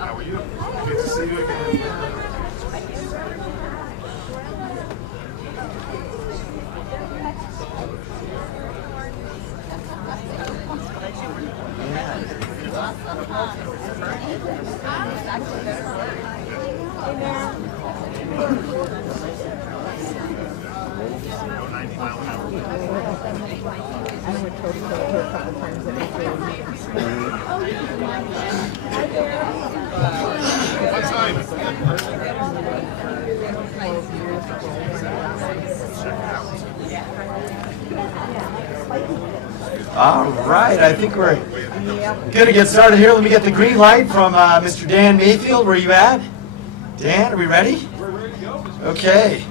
How are you? Good to see you again. What time? All right, I think we're going to get started here. Let me get the green light from Mr. Dan Mayfield. Where are you at? Dan, are we ready? We're ready to go. Okay.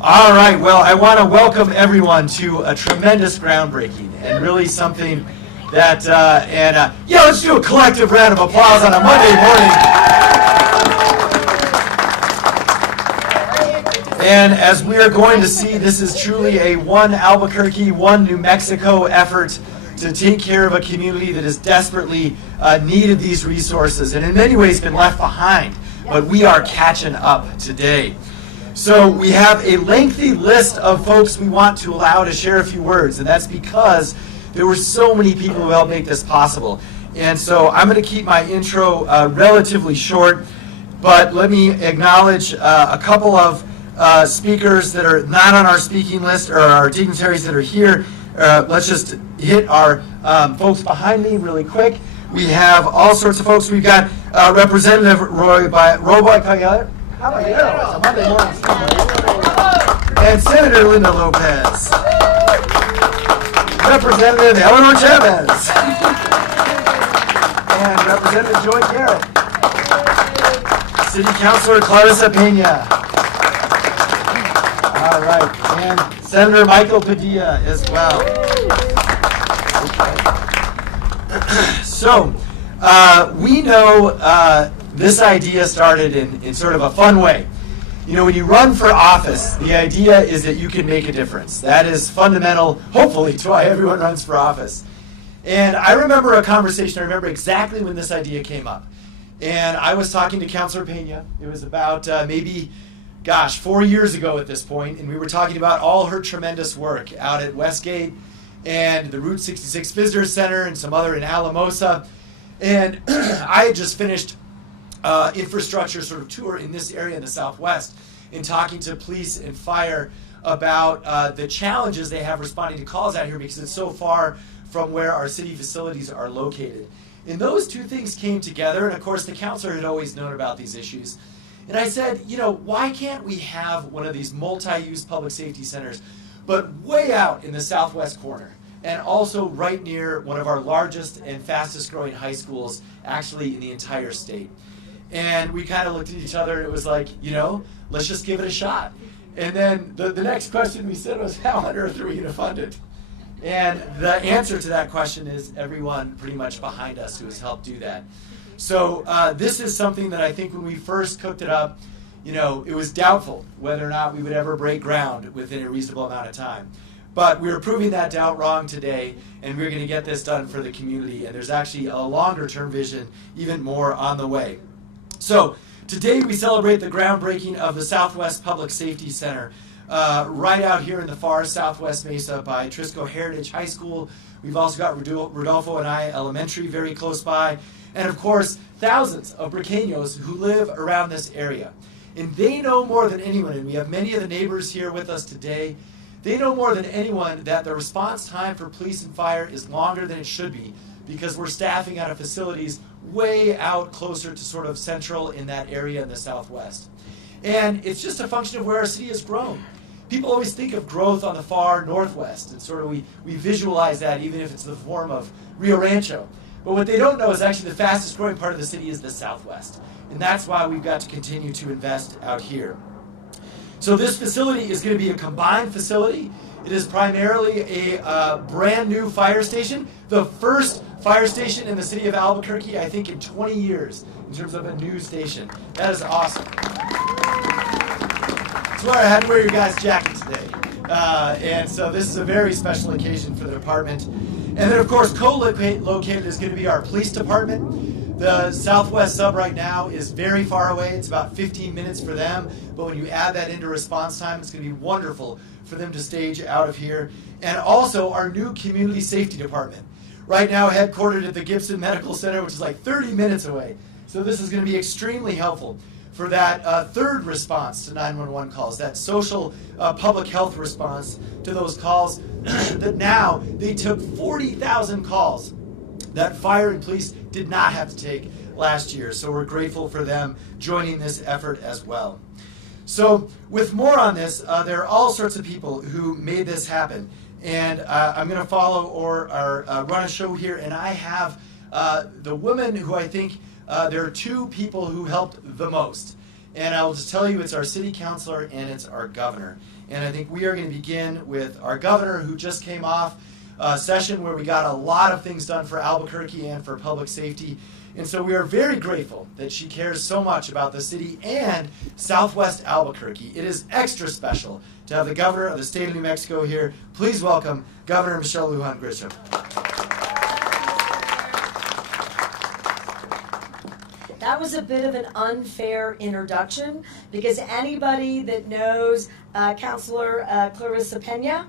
All right, well, I want to welcome everyone to a tremendous groundbreaking and really something that, yeah, let's do a collective round of applause on a Monday morning. And as we are going to see, this is truly a one Albuquerque, one New Mexico effort to take care of a community that has desperately needed these resources and in many ways been left behind, but we are catching up today. So we have a lengthy list of folks we want to allow to share a few words, and that's because there were so many people who helped make this possible. And so I'm going to keep my intro relatively short, but let me acknowledge a couple of speakers that are not on our speaking list, or our dignitaries that are here. Let's just hit our folks behind me really quick. We have all sorts of folks. We've got Representative Roy Cayler. How about you? It's a Monday morning. And Senator Linda Lopez. Representative Eleanor Chavez. And Representative Joy Garrett. City Councilor Clarissa Pena. All right. And Senator Michael Padilla as well. Okay. So, we know this idea started in sort of a fun way. You know, when you run for office, the idea is that you can make a difference. That is fundamental, hopefully, to why everyone runs for office. And I remember a conversation, I remember exactly when this idea came up. And I was talking to Councilor Pena. It was about maybe, 4 years ago at this point, and we were talking about all her tremendous work out at Westgate and the Route 66 Visitor Center and some other in Alamosa. And I had just finished infrastructure sort of tour in this area in the Southwest in talking to police and fire about the challenges they have responding to calls out here because it's so far from where our city facilities are located. And those two things came together, and of course the councilor had always known about these issues. And I said, you know, why can't we have one of these multi-use public safety centers, but way out in the southwest corner, and also right near one of our largest and fastest growing high schools, actually in the entire state. And we kind of looked at each other and it was like, you know, let's just give it a shot. And then the next question we said was, how on earth are we going to fund it? And the answer to that question is everyone pretty much behind us who has helped do that. So this is something that I think when we first cooked it up, you know, it was doubtful whether or not we would ever break ground within a reasonable amount of time. But we're proving that doubt wrong today, and we're going to get this done for the community. And there's actually a longer term vision, even more on the way. So today we celebrate the groundbreaking of the Southwest Public Safety Center right out here in the far Southwest Mesa by Trisco Heritage High School. We've also got Rodolfo and I Elementary very close by. And of course, thousands of Briqueños who live around this area. And they know more than anyone, and we have many of the neighbors here with us today. They know more than anyone that the response time for police and fire is longer than it should be because we're staffing out of facilities way out closer to sort of central in that area in the Southwest. And it's just a function of where our city has grown. People always think of growth on the far Northwest, and sort of we visualize that even if it's the form of Rio Rancho. But what they don't know is actually the fastest growing part of the city is the Southwest. And that's why we've got to continue to invest out here. So this facility is going to be a combined facility. It is primarily a brand new fire station, the first fire station in the city of Albuquerque, I think in 20 years, in terms of a new station. That is awesome. That's why I had to wear your guys' jacket today. And so this is a very special occasion for the department. And then, of course, co-located is going to be our police department. The Southwest sub right now is very far away. It's about 15 minutes for them, but when you add that into response time, it's going to be wonderful for them to stage out of here. And also our new community safety department. Right now headquartered at the Gibson Medical Center, which is like 30 minutes away. So this is going to be extremely helpful for that third response to 911 calls, that social public health response to those calls that now they took 40,000 calls that fire and police did not have to take last year. So we're grateful for them joining this effort as well. So with more on this, there are all sorts of people who made this happen. And I'm going to follow or run a show here, and I have the woman who I think there are two people who helped the most. And I will just tell you, it's our city councilor and it's our governor. And I think we are going to begin with our governor, who just came off a session where we got a lot of things done for Albuquerque and for public safety. And so we are very grateful that she cares so much about the city and Southwest Albuquerque. It is extra special to have the governor of the state of New Mexico here. Please welcome Governor Michelle Lujan Grisham. That was a bit of an unfair introduction, because anybody that knows Councilor Clarissa Pena,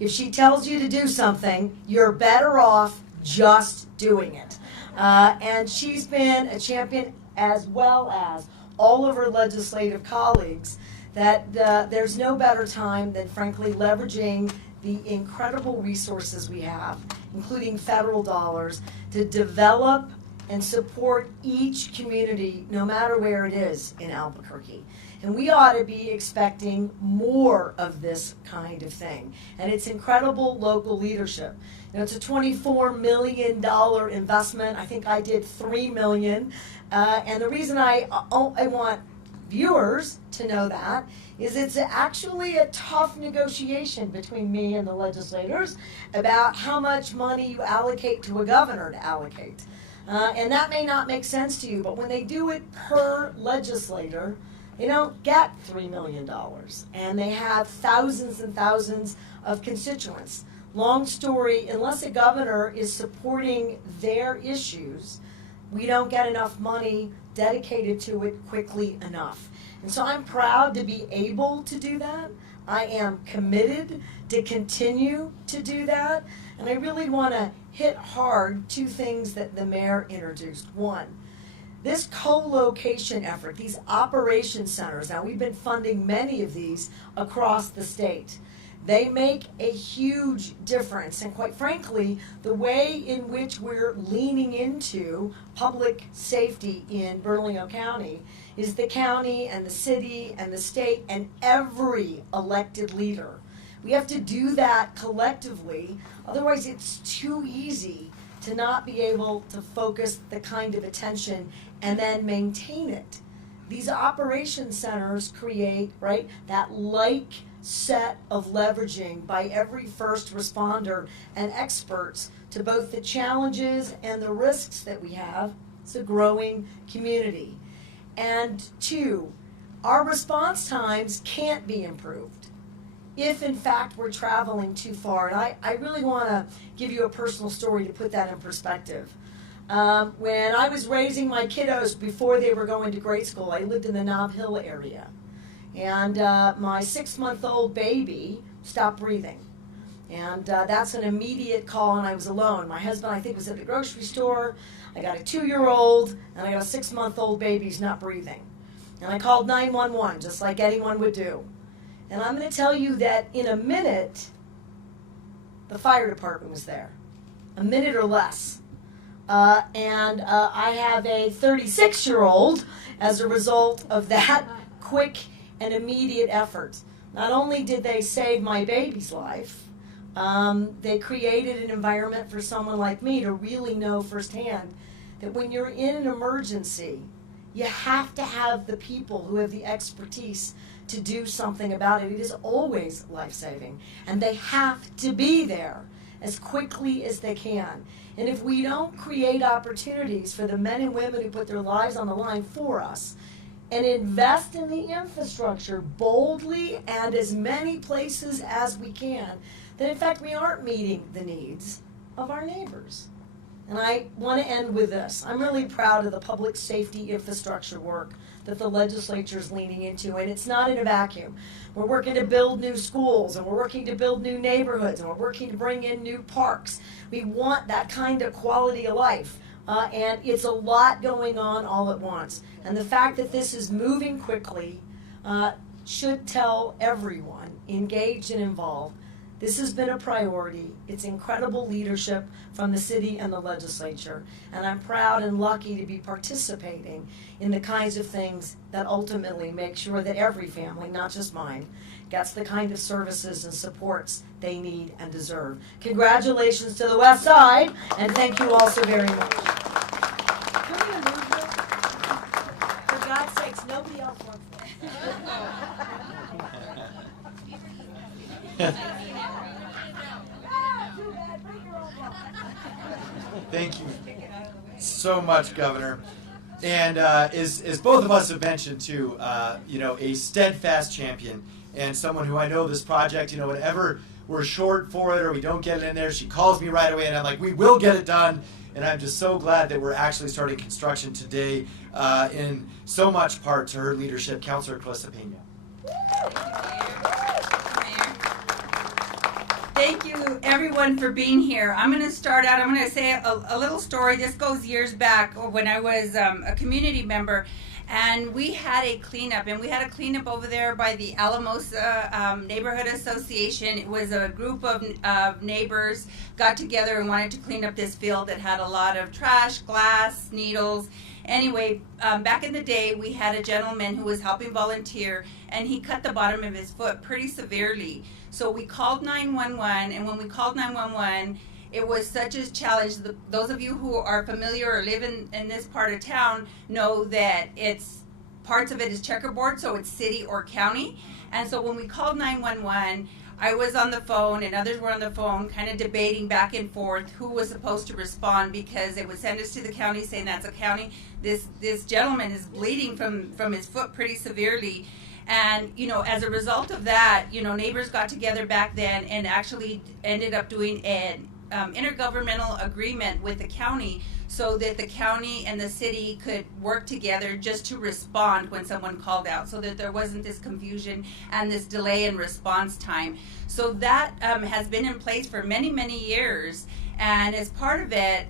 if she tells you to do something, you're better off just doing it. And she's been a champion, as well as all of her legislative colleagues, that there's no better time than, frankly, leveraging the incredible resources we have, including federal dollars, to develop and support each community, no matter where it is in Albuquerque. And we ought to be expecting more of this kind of thing. And it's incredible local leadership. You know, it's a $24 million investment. I think I did $3 million. And the reason I want viewers to know that is it's actually a tough negotiation between me and the legislators about how much money you allocate to a governor to allocate. And that may not make sense to you, but when they do it per legislator, they don't get $3 million. And they have thousands and thousands of constituents. Long story, unless a governor is supporting their issues, we don't get enough money dedicated to it quickly enough. And so I'm proud to be able to do that. I am committed to continue to do that. And I really want to hit hard two things that the mayor introduced. One, this co-location effort, these operation centers, now we've been funding many of these across the state. They make a huge difference, and quite frankly, the way in which we're leaning into public safety in Bernalillo County is the county and the city and the state and every elected leader. We have to do that collectively, otherwise it's too easy to not be able to focus the kind of attention and then maintain it. These operation centers create, right, that like set of leveraging by every first responder and experts to both the challenges and the risks that we have. It's a growing community. And two, our response times can't be improved if in fact we're traveling too far. And I really want to give you a personal story to put that in perspective. When I was raising my kiddos before they were going to grade school, I lived in the Nob Hill area. And my 6-month-old baby stopped breathing. And that's an immediate call, and I was alone. My husband, I think, was at the grocery store. I got a 2-year-old, and I got a 6-month-old baby who's not breathing. And I called 911, just like anyone would do. And I'm going to tell you that in a minute, the fire department was there. A minute or less. And I have a 36-year-old as a result of that quick and immediate effort. Not only did they save my baby's life, they created an environment for someone like me to really know firsthand that when you're in an emergency, you have to have the people who have the expertise to do something about it. It is always life-saving, and they have to be there as quickly as they can. And if we don't create opportunities for the men and women who put their lives on the line for us and invest in the infrastructure boldly and as many places as we can, then in fact we aren't meeting the needs of our neighbors. And I want to end with this. I'm really proud of the public safety infrastructure work that the legislature is leaning into, and it's not in a vacuum. We're working to build new schools, and we're working to build new neighborhoods, and we're working to bring in new parks. We want that kind of quality of life, and it's a lot going on all at once. And the fact that this is moving quickly should tell everyone engaged and involved this has been a priority. It's incredible leadership from the city and the legislature, and I'm proud and lucky to be participating in the kinds of things that ultimately make sure that every family, not just mine, gets the kind of services and supports they need and deserve. Congratulations to the West Side, and thank you all so very much. For God's sakes, nobody else wants that. Thank you so much, Governor. And as both of us have mentioned too, a steadfast champion and someone who I know this project, whenever we're short for it or we don't get it in there, she calls me right away and I'm like, we will get it done. And I'm just so glad that we're actually starting construction today in so much part to her leadership, Councilor Clarissa Pena. Thank you, everyone, for being here. I'm going to start out, I'm going to say a little story. This goes years back when I was a community member, and we had a cleanup, over there by the Alamosa Neighborhood Association. It was a group of neighbors got together and wanted to clean up this field that had a lot of trash, glass, needles. Anyway, back in the day, we had a gentleman who was helping volunteer, and he cut the bottom of his foot pretty severely. So we called 911, and when we called 911, it was such a challenge. Those of you who are familiar or live in this part of town know that parts of it is checkerboard, so it's city or county. And so when we called 911, I was on the phone and others were on the phone kind of debating back and forth who was supposed to respond, because it would send us to the county saying that's a county. This gentleman is bleeding from his foot pretty severely. And, as a result of that, neighbors got together back then and actually ended up doing an intergovernmental agreement with the county so that the county and the city could work together just to respond when someone called out, so that there wasn't this confusion and this delay in response time. So that has been in place for many, many years. And as part of it,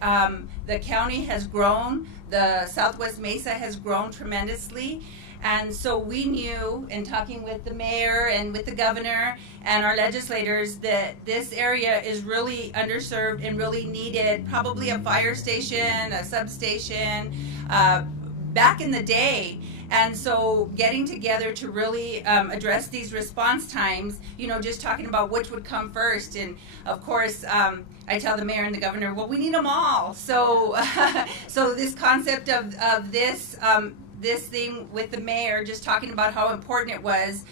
the county has grown, the Southwest Mesa has grown tremendously. And so we knew, in talking with the mayor and with the governor and our legislators, that this area is really underserved and really needed probably a fire station, a substation, back in the day. And so getting together to really address these response times, just talking about which would come first. And of course, I tell the mayor and the governor, well, we need them all. So, so this concept of this thing with the mayor, just talking about how important it was.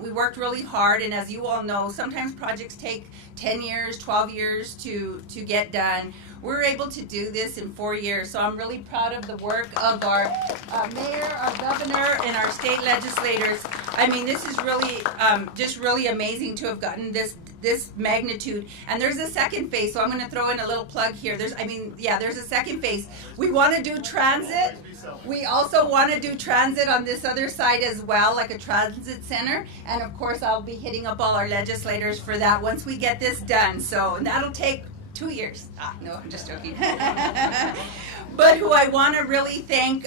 We worked really hard, and as you all know, sometimes projects take 10 years, 12 years to get done. We're able to do this in 4 years, so I'm really proud of the work of our mayor, our governor, and our state legislators. I mean, this is really just really amazing to have gotten this magnitude. And there's a second phase, so I'm going to throw in a little plug here. There's a second phase. We want to do transit. We also want to do transit on this other side as well, like a transit center. And of course, I'll be hitting up all our legislators for that once we get this done. So that'll take 2 years. No, I'm just joking. But who I want to really thank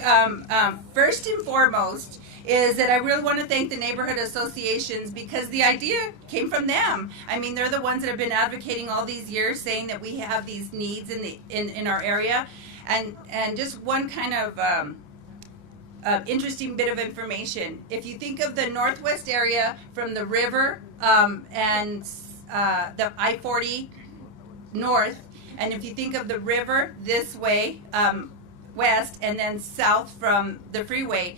first and foremost is that I really want to thank the neighborhood associations, because the idea came from them. I mean, they're the ones that have been advocating all these years, saying that we have these needs in our area. And just one kind of interesting bit of information. If you think of the northwest area from the river and the I-40 north, and if you think of the river this way, west, and then south from the freeway,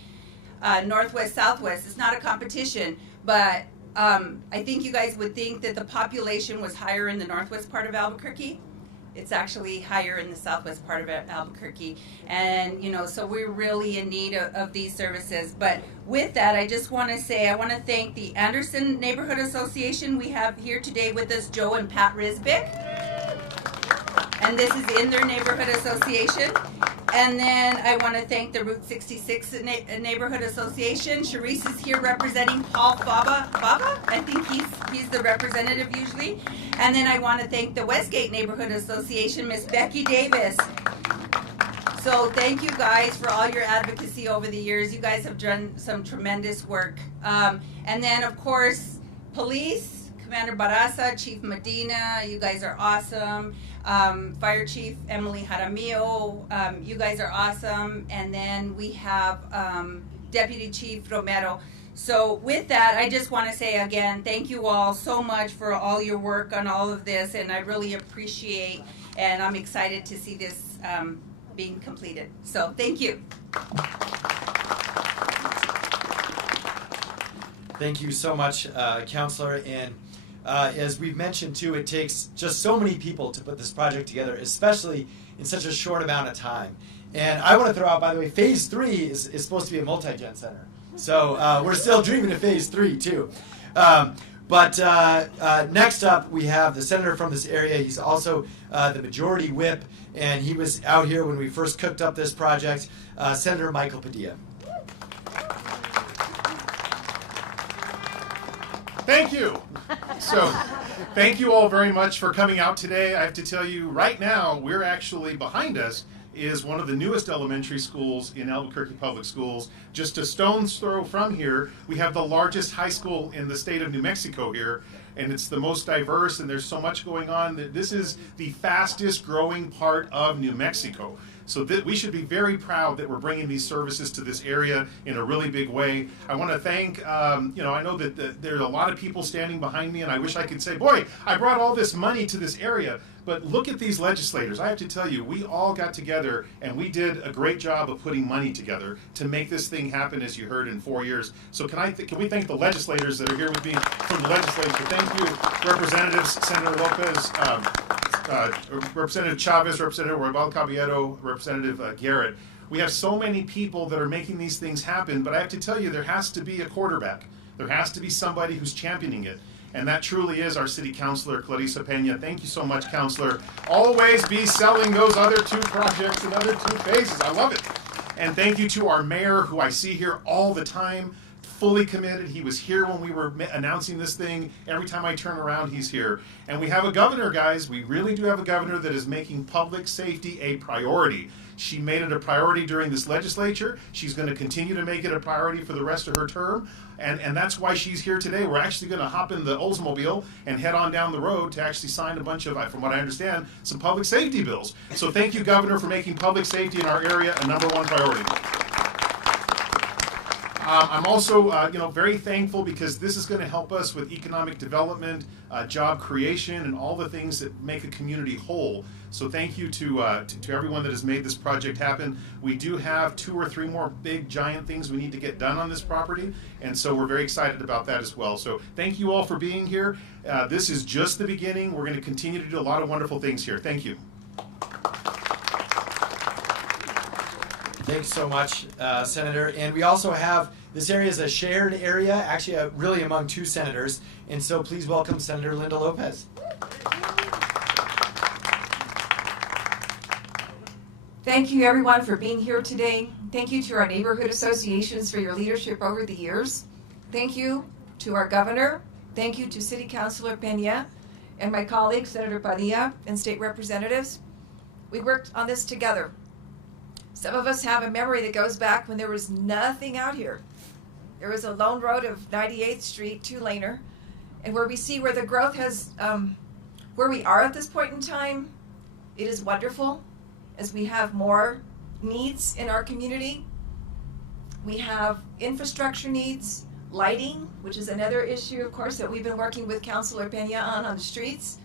northwest, southwest, it's not a competition, but I think you guys would think that the population was higher in the northwest part of Albuquerque. It's actually higher in the southwest part of Albuquerque. And, so we're really in need of these services. But with that, I just want to say, I want to thank the Anderson Neighborhood Association. We have here today with us Joe and Pat Risbick. and this is in their neighborhood association. And then I want to thank the Route 66 Neighborhood Association. Charisse is here representing Paul Baba. I think he's the representative usually. And then I want to thank the Westgate Neighborhood Association, Miss Becky Davis. So thank you guys for all your advocacy over the years. You guys have done some tremendous work. And then of course, police, Commander Barraza, Chief Medina, you guys are awesome. Fire Chief Emily Jaramillo, you guys are awesome. And then we have Deputy Chief Romero. So with that, I just want to say again, thank you all so much for all your work on all of this, and I really appreciate, and I'm excited to see this being completed. So thank you. Thank you so much, Councilor. And as we've mentioned too, it takes just so many people to put this project together, especially in such a short amount of time. And I want to throw out, by the way, Phase 3 is supposed to be a multi-gen center. So we're still dreaming of Phase 3 too. But next up, we have the senator from this area. He's also the majority whip, and he was out here when we first cooked up this project, Senator Michael Padilla. Thank you. So, thank you all very much for coming out today. I have to tell you, right now, we're actually behind us is one of the newest elementary schools in Albuquerque Public Schools. Just a stone's throw from here, we have the largest high school in the state of New Mexico here, and it's the most diverse, and there's so much going on. This is the fastest growing part of New Mexico. So we should be very proud that we're bringing these services to this area in a really big way. I want to thank, I know that there are a lot of people standing behind me, and I wish I could say, boy, I brought all this money to this area. But look at these legislators. I have to tell you, we all got together and we did a great job of putting money together to make this thing happen, as you heard, in 4 years. So can we thank the legislators that are here with me from the legislature? Thank you, Representatives, Senator Lopez, Representative Chavez, Representative Roybal Caballero, Representative Garrett. We have so many people that are making these things happen, but I have to tell you, there has to be a quarterback. There has to be somebody who's championing it. And that truly is our City Councilor, Clarissa Pena. Thank you so much, Councilor. Always be selling those other two projects and other two phases. I love it. And thank you to our mayor, who I see here all the time, fully committed. He was here when we were announcing this thing. Every time I turn around, he's here. And we have a governor, guys. We really do have a governor that is making public safety a priority. She made it a priority during this legislature. She's going to continue to make it a priority for the rest of her term. And that's why she's here today. We're actually going to hop in the Oldsmobile and head on down the road to actually sign a bunch of, from what I understand, some public safety bills. So thank you, Governor, for making public safety in our area a #1 priority. I'm also, very thankful because this is going to help us with economic development, job creation, and all the things that make a community whole. So thank you to everyone that has made this project happen. We do have 2 or 3 more big, giant things we need to get done on this property, and so we're very excited about that as well. So thank you all for being here. This is just the beginning. We're going to continue to do a lot of wonderful things here. Thank you. Thanks so much, Senator. And we also have, this area is a shared area, actually really among 2 senators. And so please welcome Senator Linda Lopez. Thank you, everyone, for being here today. Thank you to our neighborhood associations for your leadership over the years. Thank you to our governor. Thank you to City Councilor Pena and my colleague, Senator Padilla, and state representatives. We worked on this together. Some of us have a memory that goes back when there was nothing out here. There was a lone road of 98th Street, 2-laner, and where we see where the growth has, where we are at this point in time, it is wonderful as we have more needs in our community. We have infrastructure needs, lighting, which is another issue, of course, that we've been working with Councilor Pena on the streets.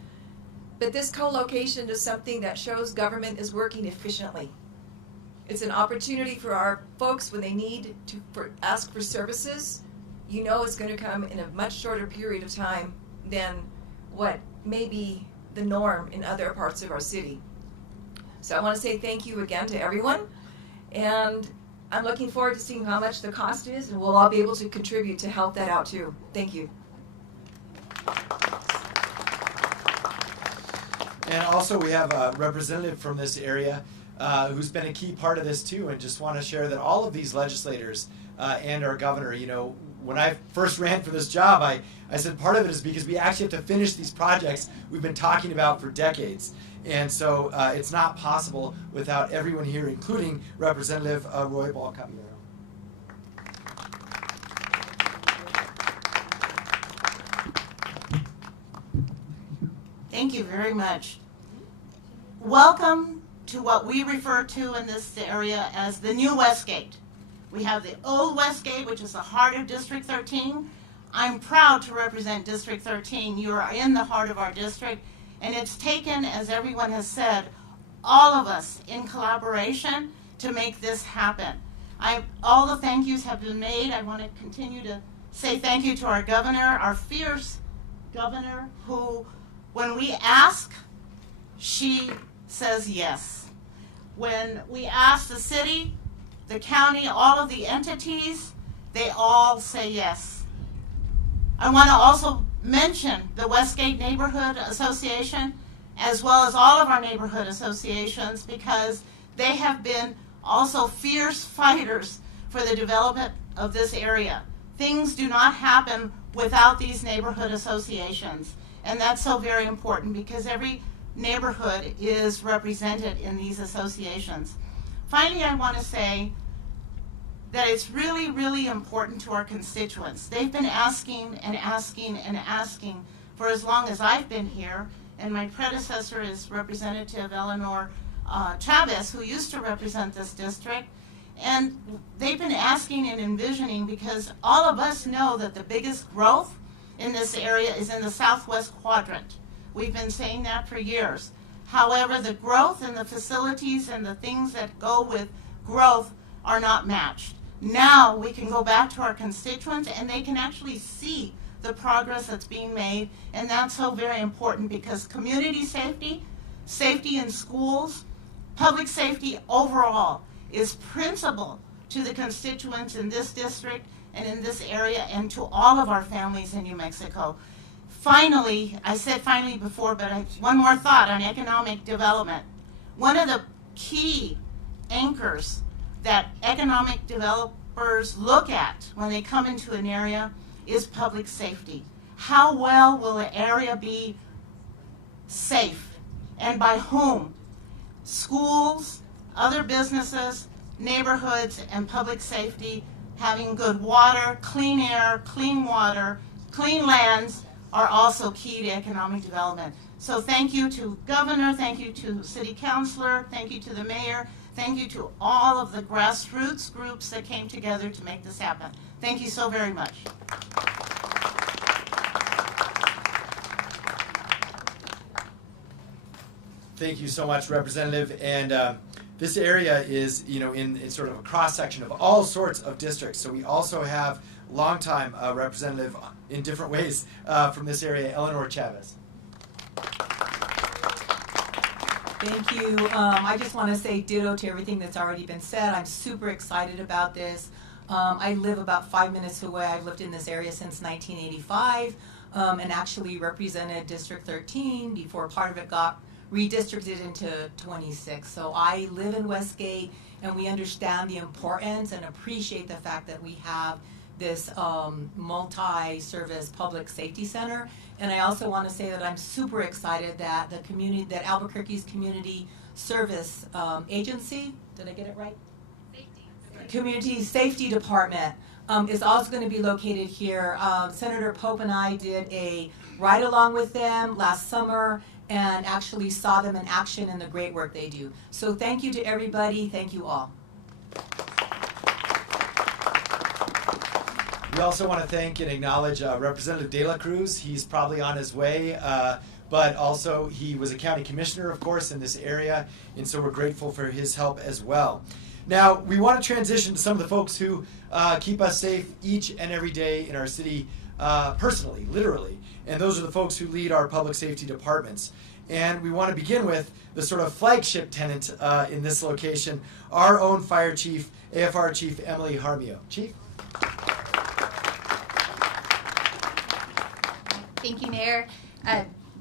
But this co-location is something that shows government is working efficiently. It's an opportunity for our folks when they need to ask for services. You know it's going to come in a much shorter period of time than what may be the norm in other parts of our city. So I want to say thank you again to everyone, and I'm looking forward to seeing how much the cost is, and we'll all be able to contribute to help that out too. Thank you. And also we have a representative from this area who's been a key part of this too, and just want to share that all of these legislators and our governor, you know, when I first ran for this job, I said part of it is because we actually have to finish these projects we've been talking about for decades. And so it's not possible without everyone here, including Representative Roy Ball-Caballero. Thank you very much. Welcome to what we refer to in this area as the new Westgate. We have the old Westgate, which is the heart of District 13. I'm proud to represent District 13. You are in the heart of our district, and it's taken, as everyone has said, all of us in collaboration to make this happen. All the thank yous have been made. I want to continue to say thank you to our governor, our fierce governor, who, when we ask, she says yes. When we ask the city, the county, all of the entities, they all say yes. I want to also mention the Westgate Neighborhood Association, as well as all of our neighborhood associations, because they have been also fierce fighters for the development of this area. Things do not happen without these neighborhood associations, and that's so very important because every neighborhood is represented in these associations. Finally, I want to say that it's really, really important to our constituents. They've been asking and asking and asking for as long as I've been here, and my predecessor is Representative Eleanor Chavez, who used to represent this district, and they've been asking and envisioning because all of us know that the biggest growth in this area is in the southwest quadrant. We've been saying that for years. However, the growth and the facilities and the things that go with growth are not matched. Now we can go back to our constituents and they can actually see the progress that's being made, and that's so very important because community safety, safety in schools, public safety overall is principal to the constituents in this district and in this area and to all of our families in New Mexico. Finally, I said finally before, but one more thought on economic development. One of the key anchors that economic developers look at when they come into an area is public safety. How well will the area be safe, and by whom? Schools, other businesses, neighborhoods, and public safety, having good water, clean air, clean water, clean lands are also key to economic development. So thank you to Governor, thank you to City Councilor, thank you to the Mayor, thank you to all of the grassroots groups that came together to make this happen. Thank you so very much. Thank you so much, Representative. And this area is, you know, in sort of a cross-section of all sorts of districts. So we also have longtime representative in different ways from this area, Eleanor Chavez. Thank you. I just want to say ditto to everything that's already been said. I'm super excited about this. I live about 5 minutes away. I've lived in this area since 1985 and actually represented District 13 before part of it got redistricted into 26. So I live in Westgate, and we understand the importance and appreciate the fact that we have this multi-service public safety center. And I also want to say that I'm super excited that the community, that Albuquerque's community service agency, did I get it right? Community Safety Department is also going to be located here. Senator Pope and I did a ride-along with them last summer and actually saw them in action and the great work they do. So thank you to everybody. Thank you all. We also want to thank and acknowledge Representative De La Cruz. He's probably on his way, but also he was a county commissioner, of course, in this area, and so we're grateful for his help as well. Now, we want to transition to some of the folks who keep us safe each and every day in our city personally, literally, and those are the folks who lead our public safety departments. And we want to begin with the sort of flagship tenant in this location, our own fire chief, AFR Chief Emily Jaramillo. Chief? Thank you, Mayor.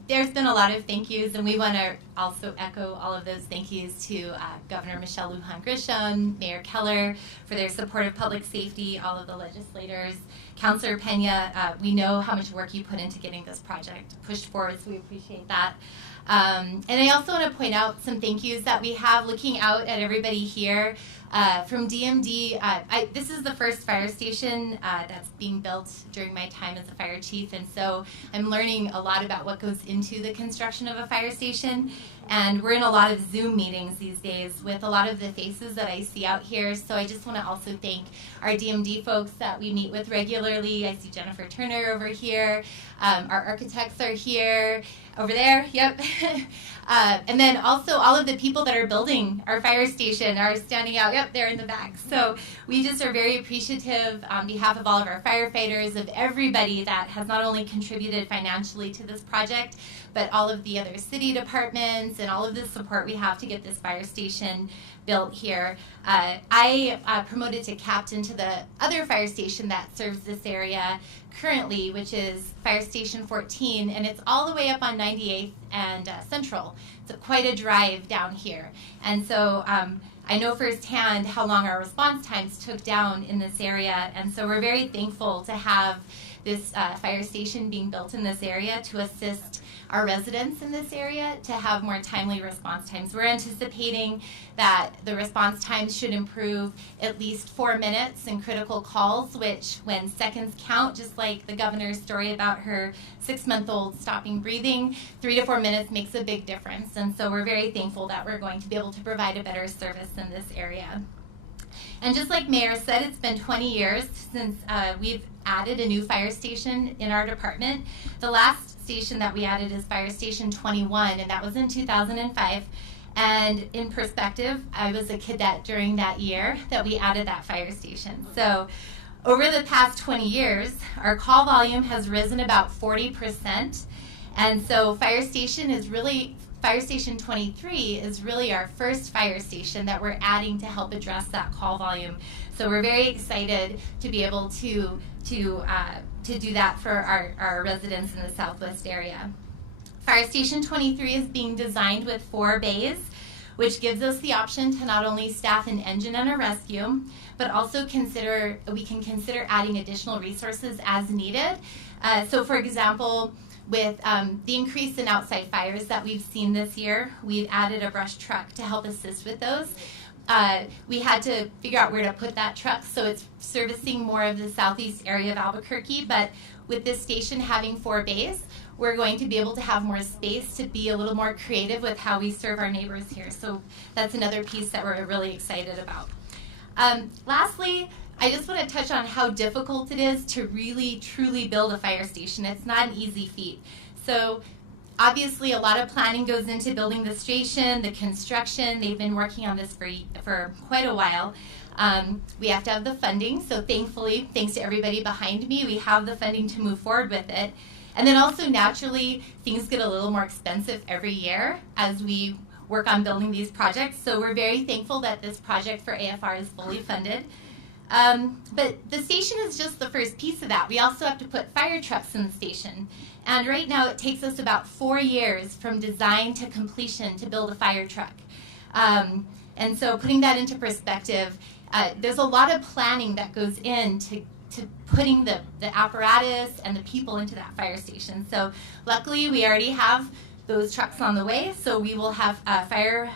there's been a lot of thank yous, and we want to also echo all of those thank yous to Governor Michelle Lujan Grisham, Mayor Keller for their support of public safety, all of the legislators, Councilor Pena. We know how much work you put into getting this project pushed forward, so we appreciate that. And I also want to point out some thank yous that we have looking out at everybody here. From DMD, this is the first fire station that's being built during my time as a fire chief, and so I'm learning a lot about what goes into the construction of a fire station. And we're in a lot of Zoom meetings these days with a lot of the faces that I see out here. So I just want to also thank our DMD folks that we meet with regularly. I see Jennifer Turner over here. Our architects are here. Over there, yep. And then also all of the people that are building our fire station are standing out, yep, they're in the back. So we just are very appreciative on behalf of all of our firefighters, of everybody that has not only contributed financially to this project, but all of the other city departments and all of the support we have to get this fire station built here. I promoted to captain to the other fire station that serves this area currently, which is Fire Station 14, and it's all the way up on 98th and Central. It's quite a drive down here. And so I know firsthand how long our response times took down in this area, and so we're very thankful to have this fire station being built in this area to assist our residents in this area to have more timely response times. We're anticipating that the response times should improve at least 4 minutes in critical calls, which when seconds count, just like the governor's story about her 6-month-old stopping breathing, 3 to 4 minutes makes a big difference. And so we're very thankful that we're going to be able to provide a better service in this area. And just like Mayor said, it's been 20 years since we've added a new fire station in our department. The last station that we added is Fire Station 21, and that was in 2005. And in perspective, I was a cadet during that year that we added that fire station. So over the past 20 years, our call volume has risen about 40%. And so Fire Station 23 is really our first fire station that we're adding to help address that call volume. So we're very excited to be able to do that for our residents in the Southwest area. Fire Station 23 is being designed with 4 bays, which gives us the option to not only staff an engine and a rescue, but also we can consider adding additional resources as needed. So for example, with the increase in outside fires that we've seen this year, we've added a brush truck to help assist with those. We had to figure out where to put that truck, so it's servicing more of the southeast area of Albuquerque, but with this station having 4 bays, we're going to be able to have more space to be a little more creative with how we serve our neighbors here. So that's another piece that we're really excited about. Lastly, I just want to touch on how difficult it is to really, truly build a fire station. It's not an easy feat. So obviously a lot of planning goes into building the station, the construction. They've been working on this for quite a while. We have to have the funding, so thankfully, thanks to everybody behind me, we have the funding to move forward with it. And then also naturally, things get a little more expensive every year as we work on building these projects. So we're very thankful that this project for AFR is fully funded. But the station is just the first piece of that. We also have to put fire trucks in the station. And right now it takes us about 4 years from design to completion to build a fire truck. And so putting that into perspective, there's a lot of planning that goes into putting the apparatus and the people into that fire station. So luckily we already have those trucks on the way, so we will have a fire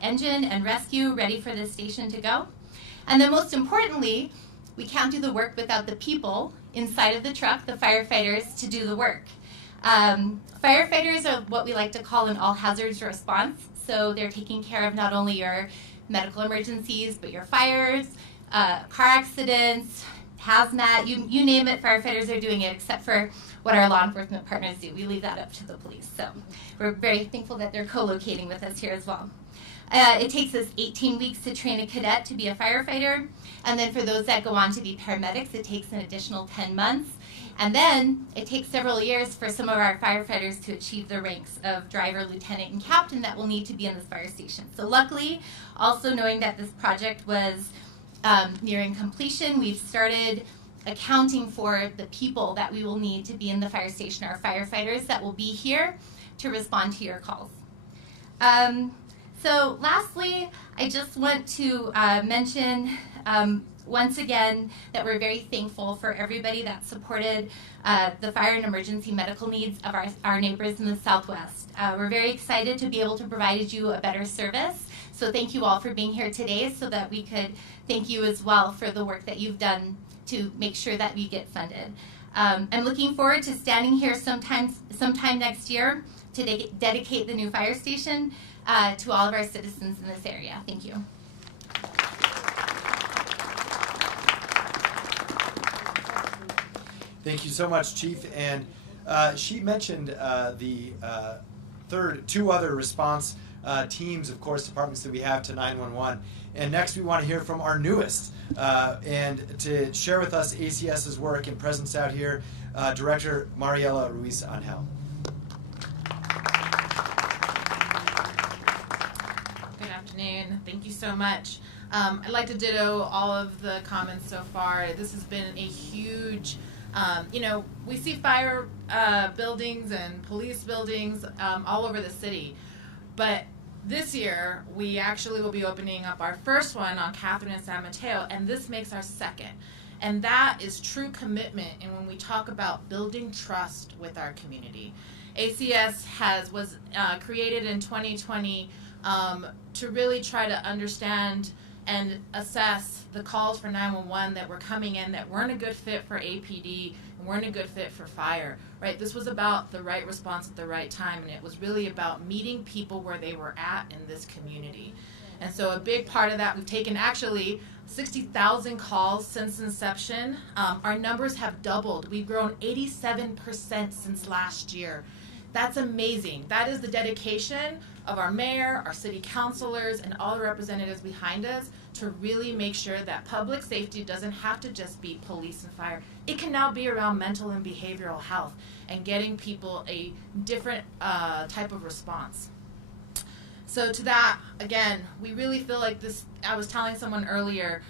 engine and rescue ready for this station to go. And then most importantly, we can't do the work without the people inside of the truck, the firefighters, to do the work. Firefighters are what we like to call an all hazards response. So they're taking care of not only your medical emergencies, but your fires, car accidents, hazmat, you name it, firefighters are doing it, except for what our law enforcement partners do. We leave that up to the police. So we're very thankful that they're co-locating with us here as well. It takes us 18 weeks to train a cadet to be a firefighter. And then for those that go on to be paramedics, it takes an additional 10 months. And then it takes several years for some of our firefighters to achieve the ranks of driver, lieutenant, and captain that will need to be in this fire station. So luckily, also knowing that this project was nearing completion, we've started accounting for the people that we will need to be in the fire station, our firefighters that will be here to respond to your calls. So lastly, I just want to mention once again that we're very thankful for everybody that supported the fire and emergency medical needs of our neighbors in the Southwest. We're very excited to be able to provide you a better service. So thank you all for being here today so that we could thank you as well for the work that you've done to make sure that we get funded. I'm looking forward to standing here sometime next year to dedicate the new fire station to all of our citizens in this area. Thank you. Thank you so much, Chief. And she mentioned the two other response teams, of course, departments that we have to 911. And next we want to hear from our newest. And to share with us ACS's work and presence out here, Director Mariela Ruiz-Angel. Good afternoon. Thank you so much. I'd like to ditto all of the comments so far. This has been a huge, we see fire buildings and police buildings all over the city. But this year, we actually will be opening up our first one on Catherine and San Mateo, and this makes our second. And that is true commitment. And when we talk about building trust with our community, ACS was created in 2020 to really try to understand and assess the calls for 911 that were coming in that weren't a good fit for APD and weren't a good fit for fire, right? This was about the right response at the right time, and it was really about meeting people where they were at in this community. And so a big part of that, we've taken actually 60,000 calls since inception. Our numbers have doubled. We've grown 87% since last year. That's amazing. That is the dedication of our mayor, our city councilors, and all the representatives behind us to really make sure that public safety doesn't have to just be police and fire. It can now be around mental and behavioral health and getting people a different type of response. So to that, again, we really feel like this, I was telling someone earlier,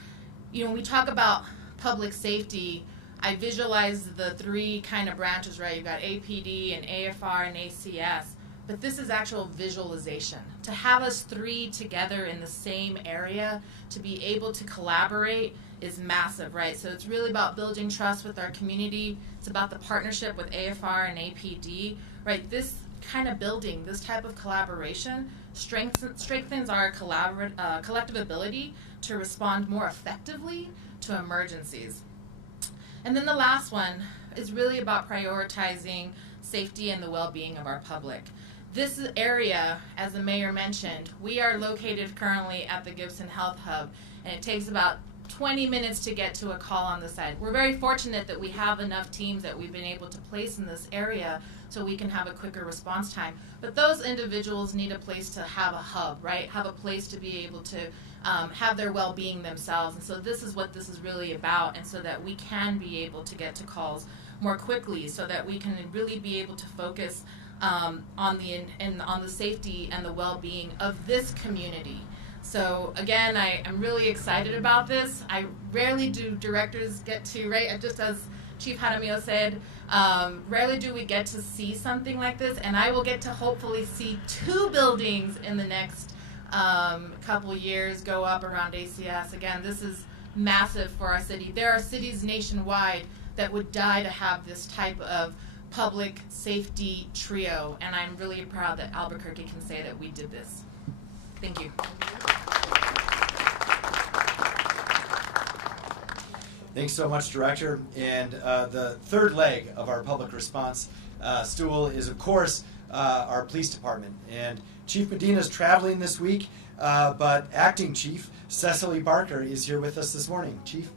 when we talk about public safety, I visualize the three kind of branches, right? You've got APD and AFR and ACS, but this is actual visualization. To have us three together in the same area, to be able to collaborate is massive, right? So it's really about building trust with our community. It's about the partnership with AFR and APD, right? This kind of building, this type of collaboration strengthens our collective ability to respond more effectively to emergencies. And then the last one is really about prioritizing safety and the well-being of our public. This area, as the mayor mentioned, we are located currently at the Gibson Health Hub, and it takes about 20 minutes to get to a call on the side. We're very fortunate that we have enough teams that we've been able to place in this area so we can have a quicker response time. But those individuals need a place to have a hub, right? Have a place to be able to have their well-being themselves. And so this is what this is really about, and so that we can be able to get to calls more quickly, so that we can really be able to focus on the safety and the well-being of this community. So again, I'm really excited about this. I rarely do directors get to, right, just as Chief Jaramillo said, rarely do we get to see something like this, and I will get to hopefully see 2 buildings in the next couple years go up around ACS. Again, this is massive for our city. There are cities nationwide that would die to have this type of public safety trio, and I'm really proud that Albuquerque can say that we did this. Thank you. Thanks so much, Director. And the third leg of our public response stool is, of course, our police department. And Chief Medina is traveling this week, but Acting Chief Cecily Barker is here with us this morning. Chief.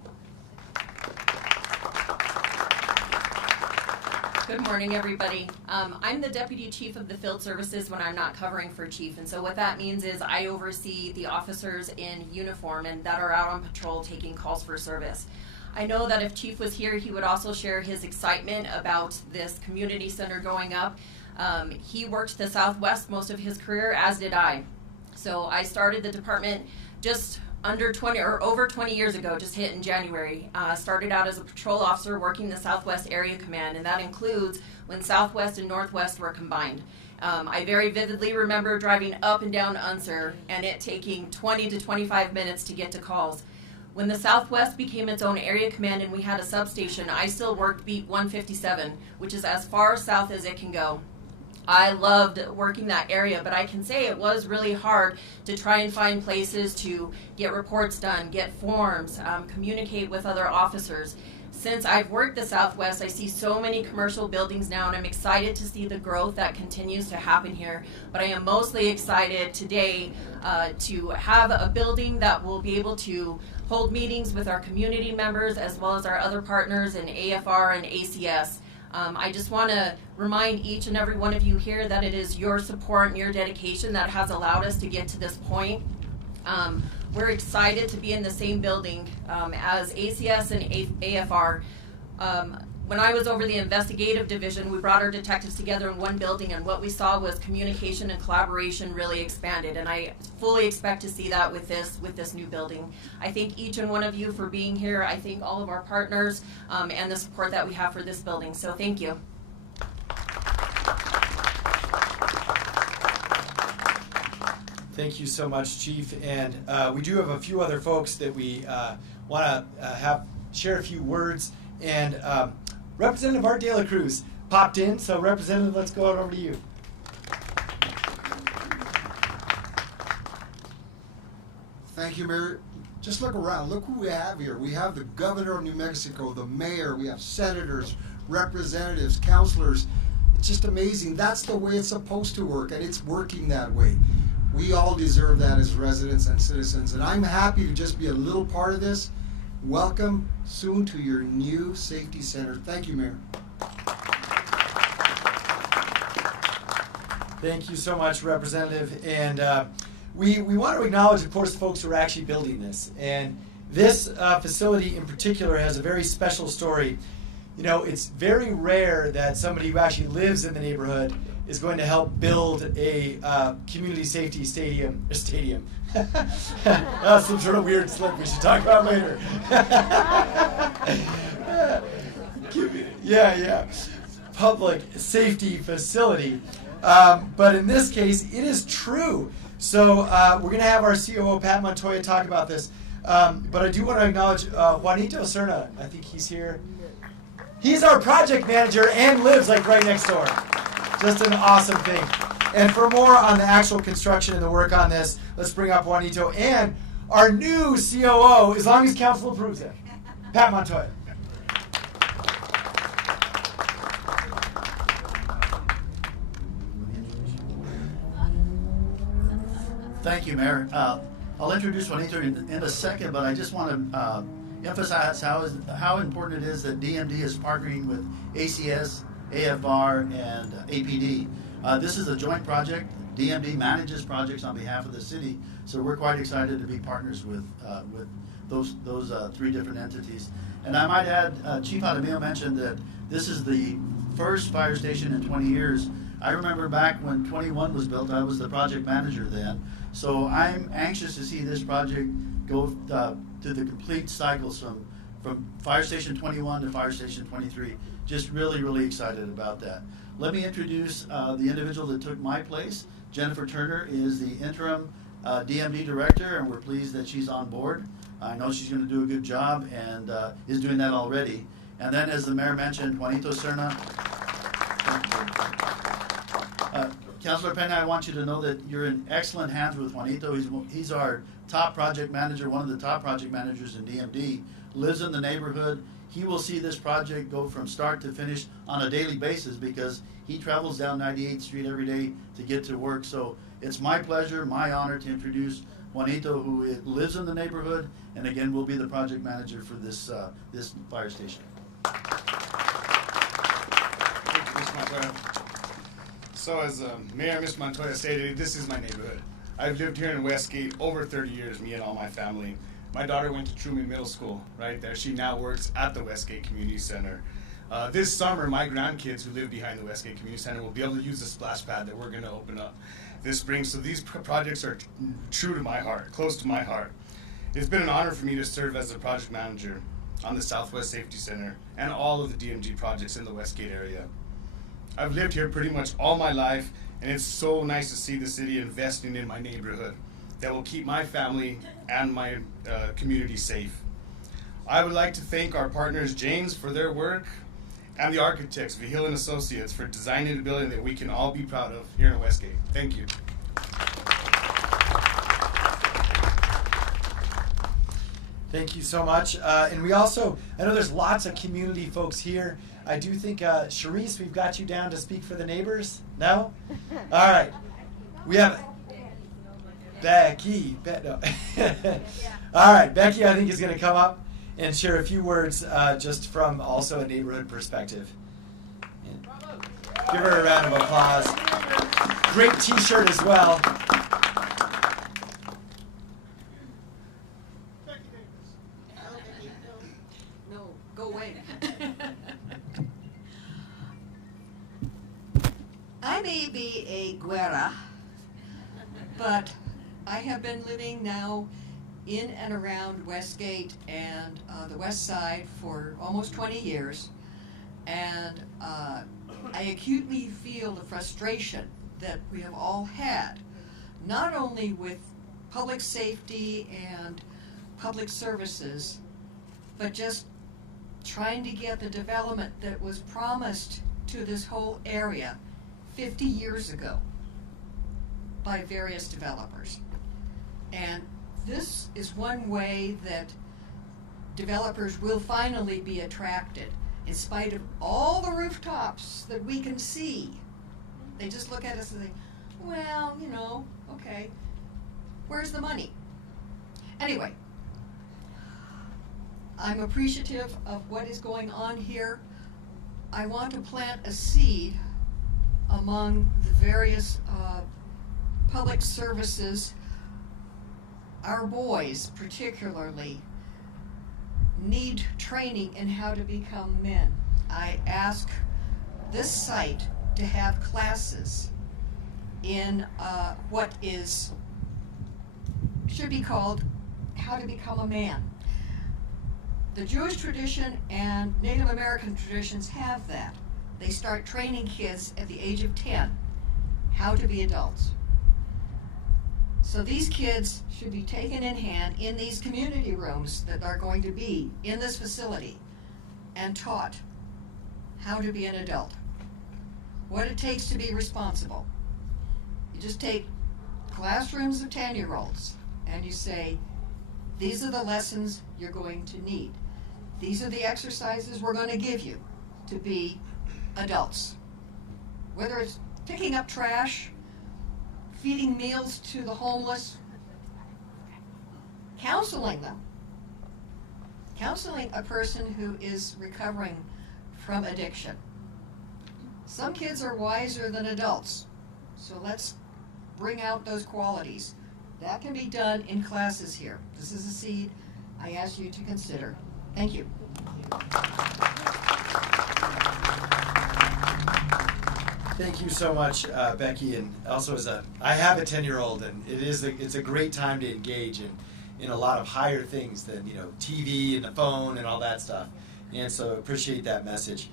Good morning, everybody. I'm the Deputy Chief of the Field Services when I'm not covering for Chief, and so what that means is I oversee the officers in uniform and that are out on patrol taking calls for service. I know that if Chief was here, he would also share his excitement about this community center going up. He worked the Southwest most of his career, as did I. So I started the department just under 20 or over 20 years ago, just hit in January. Started out as a patrol officer working the Southwest Area Command, and that includes when Southwest and Northwest were combined. I very vividly remember driving up and down Unser and it taking 20 to 25 minutes to get to calls. When the Southwest became its own area command and we had a substation, I still worked beat 157, which is as far south as it can go. I loved working that area, but I can say it was really hard to try and find places to get reports done, get forms, communicate with other officers. Since I've worked the Southwest, I see so many commercial buildings now, and I'm excited to see the growth that continues to happen here. But I am mostly excited today to have a building that will be able to hold meetings with our community members as well as our other partners in AFR and ACS. I just want to remind each and every one of you here that it is your support and your dedication that has allowed us to get to this point. We're excited to be in the same building as ACS and AFR. When I was over the investigative division, we brought our detectives together in one building, and what we saw was communication and collaboration really expanded, and I fully expect to see that with this new building. I thank each and one of you for being here. I thank all of our partners and the support that we have for this building, so thank you. Thank you so much, Chief. And we do have a few other folks that we want to have share a few words. And Representative Art De La Cruz popped in, so Representative, let's go over to you. Thank you, Mayor. Just look around. Look who we have here. We have the governor of New Mexico, the mayor, we have senators, representatives, councilors. It's just amazing. That's the way it's supposed to work, and it's working that way. We all deserve that as residents and citizens, and I'm happy to just be a little part of this. Welcome soon to your new safety center. Thank you, Mayor. Thank you so much, Representative. And we want to acknowledge, of course, the folks who are actually building this. And this facility in particular has a very special story. You know, it's very rare that somebody who actually lives in the neighborhood is going to help build a community safety stadium. That's some sort of weird slip we should talk about later. Yeah. Public safety facility. But in this case, it is true. So we're going to have our COO, Pat Montoya, talk about this. But I do want to acknowledge Juanito Serna. I think he's here. He's our project manager and lives like right next door. Just an awesome thing. And for more on the actual construction and the work on this, let's bring up Juanito and our new COO, as long as council approves it, Pat Montoya. Thank you, Mayor. I'll introduce Juanito in a second, but I just want to emphasize how important it is that DMD is partnering with ACS, AFR, and APD. This is a joint project. DMD manages projects on behalf of the city, so we're quite excited to be partners with those three different entities. And I might add, Chief Jaramillo mentioned that this is the first fire station in 20 years. I remember back when 21 was built, I was the project manager then. So I'm anxious to see this project go to the complete cycles from Fire Station 21 to Fire Station 23. Just really, really excited about that. Let me introduce the individual that took my place. Jennifer Turner is the interim DMD director, and we're pleased that she's on board. I know she's going to do a good job and is doing that already. And then, as the mayor mentioned, Juanito Serna. Councilor Pena, I want you to know that you're in excellent hands with Juanito. He's our top project manager, one of the top project managers in DMD, lives in the neighborhood. He will see this project go from start to finish on a daily basis because he travels down 98th Street every day to get to work. So it's my pleasure, my honor to introduce Juanito, who lives in the neighborhood, and again will be the project manager for this this fire station. Thank you, Mr. Montoya. So as Mayor Mr. Montoya stated, this is my neighborhood. I've lived here in Westgate over 30 years, me and all my family. My daughter went to Truman Middle School right there. She now works at the Westgate Community Center. This summer, my grandkids who live behind the Westgate Community Center will be able to use the splash pad that we're going to open up this spring. So these projects are true to my heart, close to my heart. It's been an honor for me to serve as a project manager on the Southwest Safety Center and all of the DMG projects in the Westgate area. I've lived here pretty much all my life, and it's so nice to see the city investing in my neighborhood that will keep my family and my community safe. I would like to thank our partners James for their work and the architects, Vigil and Associates, for designing a building that we can all be proud of here in Westgate. Thank you. Thank you so much. And we also, I know there's lots of community folks here. I do think, Sharice, we've got you down to speak for the neighbors? No? All right. We have Becky. No. All right, Becky, I think, is going to come up and share a few words just from also a neighborhood perspective. And give her a round of applause. Great t-shirt as well. No, go away. I may be a güera, but I have been living now in and around Westgate and the West Side for almost 20 years, and I acutely feel the frustration that we have all had, not only with public safety and public services, but just trying to get the development that was promised to this whole area 50 years ago by various developers. And this is one way that developers will finally be attracted, in spite of all the rooftops that we can see. They just look at us and think, well, you know, okay, where's the money? Anyway, I'm appreciative of what is going on here. I want to plant a seed among the various public services. Our boys particularly need training in how to become men. I ask this site to have classes in what should be called how to become a man. The Jewish tradition and Native American traditions have that. They start training kids at the age of 10 how to be adults. So these kids should be taken in hand in these community rooms that are going to be in this facility and taught how to be an adult, what it takes to be responsible. You just take classrooms of 10-year-olds and you say, these are the lessons you're going to need. These are the exercises we're going to give you to be adults. Whether it's picking up trash, feeding meals to the homeless, counseling them. Counseling a person who is recovering from addiction. Some kids are wiser than adults, so let's bring out those qualities. That can be done in classes here. This is a seed I ask you to consider. Thank you. Thank you so much, Becky. And also, I have a 10-year-old, and it's a great time to engage in a lot of higher things than TV and the phone and all that stuff. And so appreciate that message.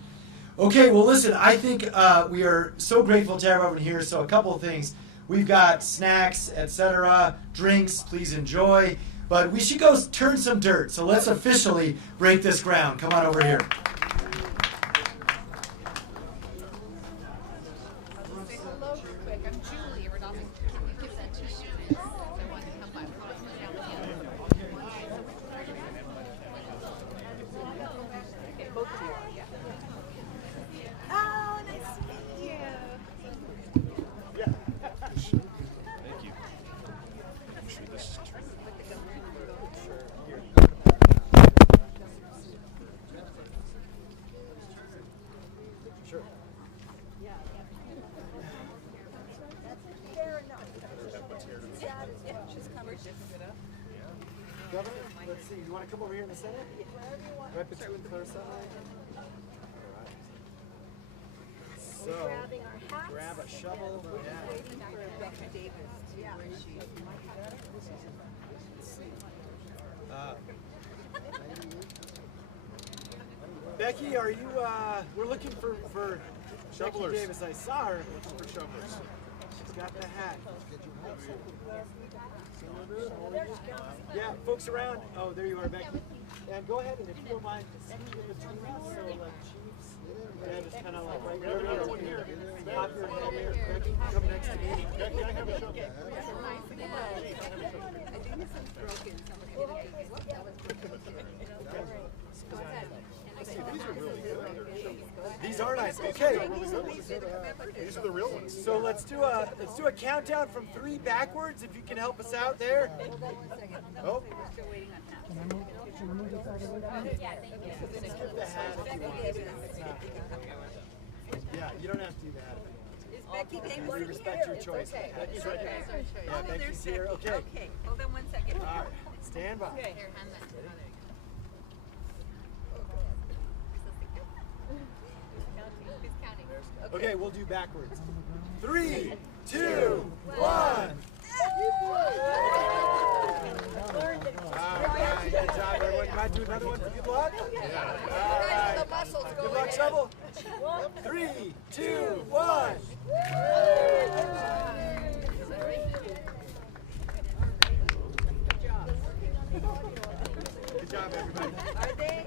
Okay, well, listen, I think we are so grateful to have everyone here. So a couple of things. We've got snacks, etc., drinks. Please enjoy. But we should go turn some dirt. So let's officially break this ground. Come on over here. Let's see, you want to come over here in the center? Right between Clarissa and I? Alright. So, grab a shovel. We're just waiting for Rebecca Davis to Becky, are you, we're looking for Shovelers. Becky Davis. I saw her. Looking for shovelers. She's got the hat. Yeah, folks around. Oh, there you are, Becky. And go ahead, and if you don't mind, stand between us, so chiefs, and just kind of like right here. Pop your head here. Becky, come next to me. Becky, I have a shovel. These are really good. These are nice. Okay. These are the real ones. So let's do a countdown from 3 backwards. If you can help us out there. Oh. Yeah, you don't have to do that. Is Becky Davis We respect your choice. Okay. Becky's right here. Yeah, Oh, Becky's there's here. Becky. Okay. Okay. Hold on 1 second. All right. Stand by. Okay. Okay, we'll do backwards. 3, 2, 1. All right, good job, everyone. You might do another one for good luck? Yeah. All right. Good luck, shovel. 3, 2, 1. Good job, everybody. Are they?